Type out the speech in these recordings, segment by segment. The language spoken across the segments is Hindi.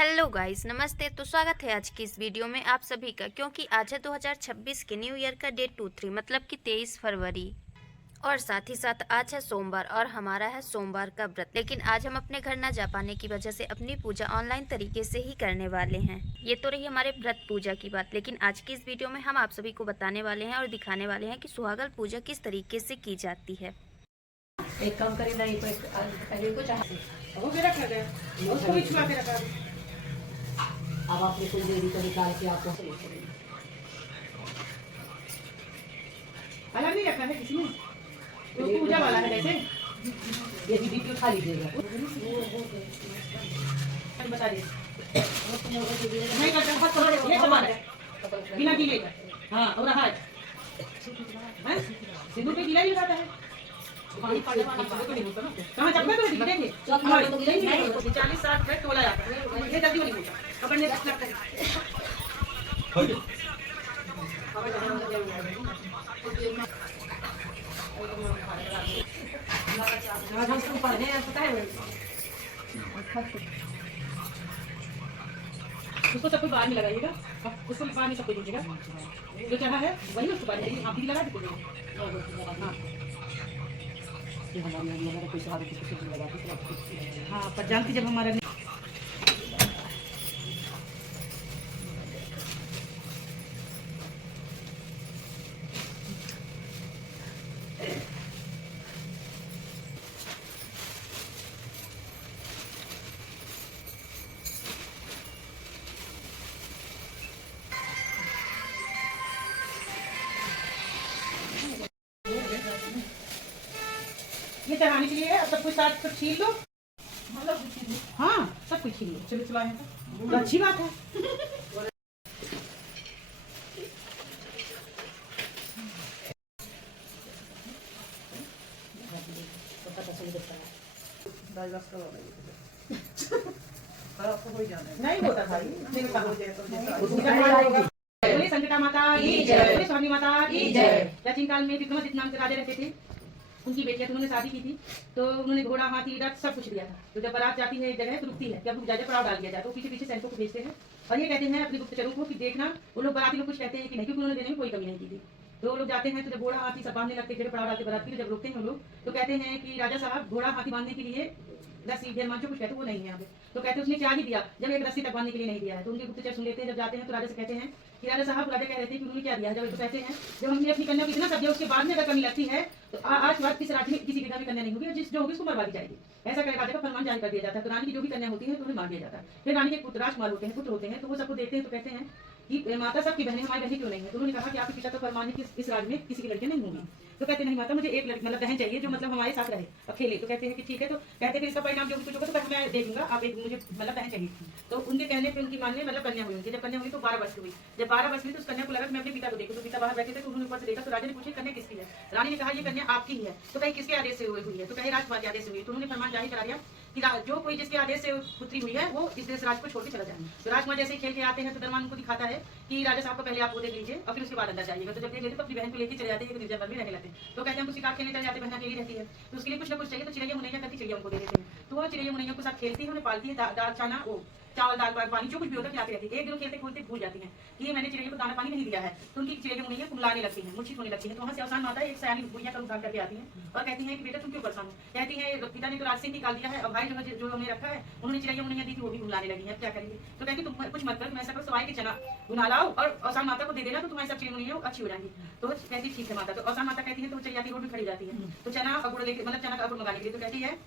हेलो गाइस, नमस्ते। तो स्वागत है आज की इस वीडियो में आप सभी का। क्योंकि आज है 2026 के न्यू ईयर का डे 23 मतलब कि 23 फरवरी और साथ ही साथ आज है सोमवार और हमारा है सोमवार का व्रत। लेकिन आज हम अपने घर ना जा पाने की वजह से अपनी पूजा ऑनलाइन तरीके से ही करने वाले हैं। ये तो रही हमारे व्रत पूजा की बात, लेकिन आज की इस वीडियो में हम आप सभी को बताने वाले हैं और दिखाने वाले हैं कि सुहागल पूजा किस तरीके से की जाती है। एक काम करें ना, ये तो एक पहले को चाहते वो भी रखा गया, उसको भी छुपा के रखा। अब आपने कुछ देरी को निकाल के आपको अलग नहीं रखा है किसी ने, तो पूजा वाला है जैसे ये भी वीडियो खा लीजिएगा। बता दे नहीं करता हाथ पकड़ ये सामान है बिना गीले का। हाँ और हाथ हैं सिंदूर पे गीला नहीं लगाता है। कहाँ चप्पल तो दिखेंगे 40-60 रुपए तोला जाता है। ये जल्दी नहीं होता पकड़ने लगता है। उसको सब कुछ बाहर में लगाइएगा, उसको बाहर में सब कुछ दीजिएगा। जो चढ़ा है वही उसको बाहर दीजिए, आप भी लगा दीजिए। हाँ पर जानती जब हमारा ये चढ़ाने के लिए है। सब कुछ साथ सब छील लो। हाँ सब कुछ छील लो। चलो चलाए तो अच्छी बात है। नहीं होता भाई, बोले संकटा माता की जय, बोले स्वामी माता की जय। प्राचीन काल में विक्रमादित्य नाम के राजा रहते थे, उनकी बेटियां तो उन्होंने शादी की थी, तो उन्होंने घोड़ा हाथी रथ सब कुछ दिया था। तो जब बारात जाती है एक जगह तो रुकती है, जब रुक जाए पड़ाव डाल दिया जाए तो पीछे पीछे सैनिकों को भेजते हैं और ये कहते हैं अपने गुप्तचरों को कि देखना वो लोग बाराती लोग कुछ कहते हैं कि नहीं, क्योंकि उन्होंने देने में कोई कमी नहीं की थी। तो वो लोग जाते हैं तो जब घोड़ा हाथी सब बांधने लगते हैं पड़ाव डालते बारात के लिए, जब रुकते हैं वो लोग तो कहते हैं कि राजा साहब घोड़ा हाथी बांधने के लिए रस्सी डेढ़ कुछ कहते हैं वो नहीं है यहाँ पे। तो कहते हैं उसने क्या ही दिया जब एक रस्सी तक बांधने के लिए नहीं दिया है। तो उनके गुप्तचर सुन लेते हैं, जब जाते हैं तो राजा से कहते हैं कि राजा साहब, राजा कह रहे थे कि उन्होंने क्या दिया। जब तो कहते हैं जब हमने अपनी कन्या को इतना सब दिया उसके बाद में अगर कमी लगती है तो आज के बाद इस राज्य में किसी के घर में कन्या नहीं होगी और जिस जो होगी उसको मरवा दी जाएगी। ऐसा कर राजा का फरमान जारी कर दिया जाता है। तो रानी की जो भी कन्या होती है तो उन्हें मार दिया जाता है। फिर रानी के पुत्र राजकुमार होते हैं, पुत्र होते हैं, तो वो सबको देखते हैं तो कहते हैं कि माता सबकी बहनें हमारी बहनें क्यों नहीं है। तो उन्होंने कहा कि आपके पिता तो फरमान है कि इस राज्य में किसी की लड़कियां नहीं होंगी। तो कहते नहीं माता, मुझे एक लड़की मतलब बहन चाहिए जो मतलब हमारे साथ रहे और खेले। तो कहते हैं कि ठीक है। तो कहते हैं कि इसका परिणाम जो भी कुछ होगा तो मैं देखूंगा, आप एक मुझे मतलब बहन चाहिए। तो उनके कहने पे उनकी मानने मतलब कन्या हुई उनकी। जब कन्या हुई तो 12 वर्ष की हुई। जब 12 वर्ष की तो उस कन्या को लगा मैं अपने पिता को देखूं। तो पिता बाहर बैठे थे तो उन्होंने ऊपर से देखा तो राजा ने पूछा कन्या किसकी है। रानी ने कहा ये कन्या आपकी ही है। तो कहीं किसके आदेश से हुई है। तो कहीं राजकुमार के आदेश से हुई। तो उन्होंने फरमान जारी करा दिया कि जो कोई जिसके आदेश से पुत्री हुई है वो इस देश राज को छोड़ के चला जाए। तो राजकुमार जैसे ही खेल के आते हैं तो दरबान उनको दिखाता है कि राजा साहब को पहले आप वो देख लीजिए और फिर उसके बाद अंदर जाइएगा। तो जब देख लेते तो अपनी बहन को लेकर चले जाते हैं, एक निर्जन वन में रहने लगते हैं। तो कहते हैं शिकार खेलने चले जाते, बहन अकेली रहती है तो उसके लिए कुछ ना कुछ चाहिए। तो चिड़ैया मुनैया करती चिड़िया उनको दे देते हैं। तो वो चिड़ैया मुनैया के साथ खेलती है, उन्हें पालती है, दाल चाना वो चावल दाल पानी जो कुछ भी होता है खिलाती रहती है। एक दिन खेलते खोलते भूल जाती है कि मैंने चिड़ैया को दाना पानी नहीं दिया है। तो उनकी चिड़ैया मुनैया कुमलाने लगती है, मूर्छित होने लगती है। तो वहाँ से अवसान माता एक सयानी बुढ़िया का उद्धार करके आती है और कहती है कि बेटा तुम क्यों परेशान हो। कहती है पिता ने तो राज से निकाल दिया है और भाई जो हमने रखा है उन्होंने चिड़ैया मुनैया दी थी वो भी कुमलाने लगी है, क्या करेंगे। तो कहती तुम कुछ मत करो, मैं सब सवाई के चना बुना लाओ और अवसान माता को दे देना तो तुम्हारी सब चिड़िया मुनैया अच्छी हो जाएंगी। तो कहती ठीक है माता। तो अवसान माता कहती है तो चली जाती है, रोड में खड़ी जाती है। तो चना अगुड़ लेके मतलब चना का अगुड़ मंगाने के लिए तो कहती है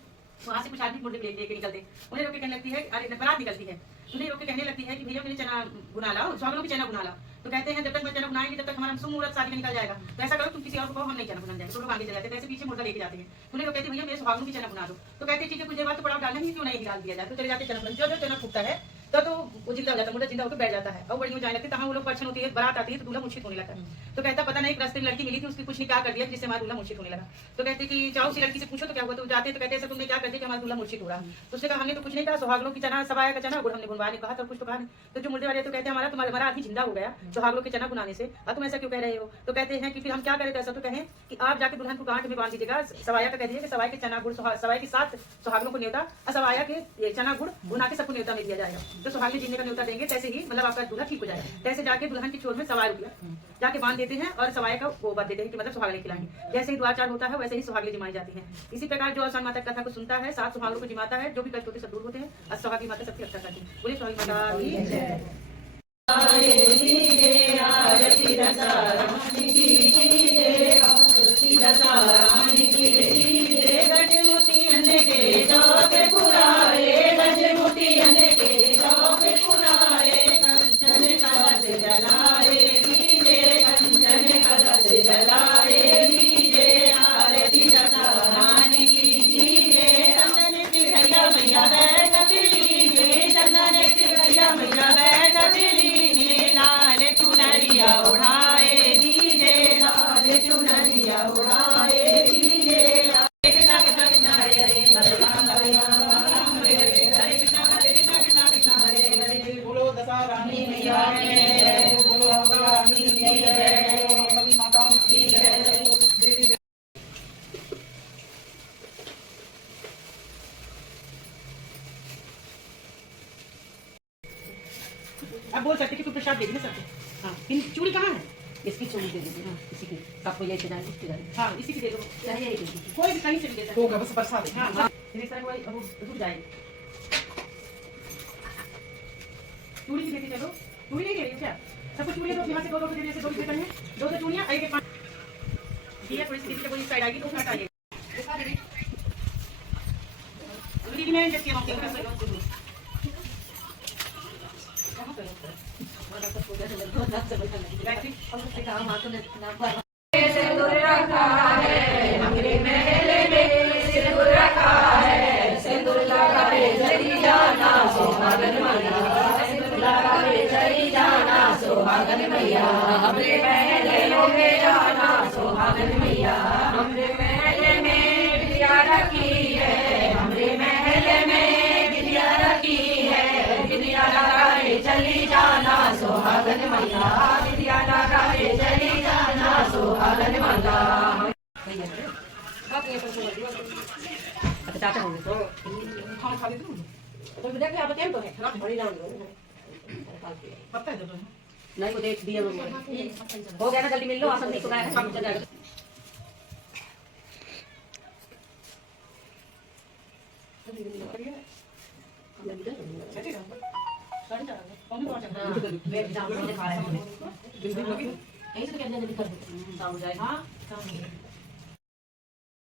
वहाँ से कुछ आदमी मुंडे लेके निकलते, उन्हें रोके कहने लगती है, अरे बारात निकलती है, उन्हें रोके कहने लगती है कि भैया मेरे चना बुना लाओ, सुहागनों की चना बुना लाओ। तो कहते हैं जब तक मैं चना बुनाएंगे तब तक हमारा सुमुहूर्त शादी में निकल जाएगा। तो ऐसा करो तुम किसी और को कहो, हम नहीं चना बुना जाएंगे। तो लोग आगे चले जाते हैं, ऐसे पीछे मुर्दा लेके जाते हैं। उन्हें कहते भैया मेरे सुहागनों की चना बुना दो। तो कहते ठीक है कुछ देर बाद तो पड़ाव डालना ही क्यों नहीं डाल दिया जाए। तो चले जाते चना बुना, जो चना फूटता है तो वो जिंदा हो जाता है, मुर्दा जिंदा होकर बैठ जाता है और बड़ी हो जाने लगती है। तहाँ वो लोग परछन होती है, बारात आती है तो दूल्हा मूर्छित होने लगता है। तो कहता पता नहीं, एक रास्ते में लड़की मिली थी, उसकी कुछ ने क्या कर दिया जिससे हमारा दूल्हा मूर्छित होने लगा। तो कहते कि जाओ उसी लड़की से पूछो तो क्या हुआ। तो जाते तो कहते ऐसा तुमने क्या कर दिया कि हमारा दूल्हा मूर्छित हो रहा। तो उसने कहा हमने तो कुछ नहीं कहा, सुहागलों की चना सवाया का चना गुड़ हमने गुनवाने कहा था, कुछ तो कहा नहीं। तो जो मुर्दे वाले तो कहते हमारा तुम्हारा आदमी जिंदा हो गया सुहागलों के चना गुनाने से, और तुम ऐसा क्यों कह रहे हो। तो कहते हैं कि फिर हम क्या करें। तो ऐसा तो कहें कि आप जाके दुल्हन को गांठ में बांध दीजिएगा, सवाया का कह दीजिए कि सवाई के चना गुड़ सवाई के साथ सुहागलों को न्योता और सवाया के चना गुड़ गुना के सबको न्योता में दिया जाएगा। तो सुहागली जिन्ने का न्योता देंगे तैसे ही मतलब आपका दूल्हा ठीक हो जाएगा। तैसे जाके दुल्हन की चोर में सवाया रुपया जाके बांध देते हैं और सवाया का वो बांध देते हैं कि मतलब सुहागली खिलाएंगे। जैसे ही द्वाचार होता है वैसे ही सुहागली जिमाई जाती है। इसी प्रकार जो आसान माता कथा को सुनता है, 7 सुहागलों को जिमाता है, जो भी कष्ट होते सब दूर होते हैं और सुहागली माता सबकी रक्षा करती है। बोले सुहागली माता की जय। अब बोल सकते कि तू प्रसाद दे दी ना सबको। हाँ, चूड़ी कहाँ है। इसकी चोरी दे दीजिए। हाँ, इसी की आपको ये चढ़ाए इसकी गाड़ी। हाँ, इसी की दे दो। चाहिए दे दीजिए। कोई भी कहीं से भी दे सकते होगा बस प्रसाद है। हाँ, इस तरह कोई अब रुक जाएगी। चूड़ी की देती चलो, चूड़ी नहीं दे रही क्या। सबको चूड़ियाँ दो, यहाँ से 2-2 दे दिए, 2 रुपये करने 2 चूड़ियाँ, एक 5 दिया। थोड़ी सी दीदी कोई साइड आएगी तो उसमें हटाइए। दीदी मैं जैसे हम अच्छा चाचा होंगे तो खाना खा लेते हो तो देखिए आप केम तो है खराब बड़ी जान पता है जब नहीं को देख दिया हो गया ना, जल्दी मिल लो आसन नहीं तो है सब चल जाएगा।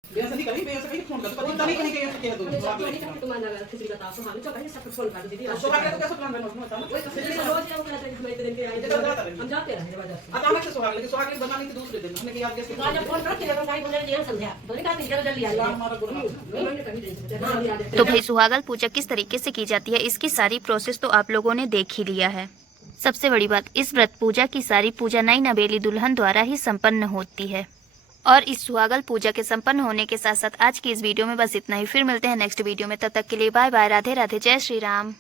बेअसली कभी फोन कर तो पता नहीं कहीं कैसे किया तुम तुम्हारा किसी का तासो हां चलो सब फोन कर दीजिए। तो सोहा का कैसे प्लान बनाओ बता वही तो रोज हम कहते हैं हमें दिन के आए हम जाते रहे बाजार अचानक से सोहाग बनाने के दूसरे दिन हमने याद कैसे आज फोन करके जब काई बोले ये समझा बोले का तीन जल्दी आ हमारा बोला मैंने कभी नहीं तो भाई सुहागल पूजा किस तरीके से की जाती है, इसकी सारी प्रोसेस तो आप लोगों ने देख ही लिया है। सबसे बड़ी बात, इस व्रत पूजा की सारी पूजा नई नवेली दुल्हन द्वारा ही संपन्न होती है। और इस सुहागल पूजा के संपन्न होने के साथ साथ आज की इस वीडियो में बस इतना ही। फिर मिलते हैं नेक्स्ट वीडियो में, तब तक के लिए बाय बाय, राधे राधे, जय श्री राम।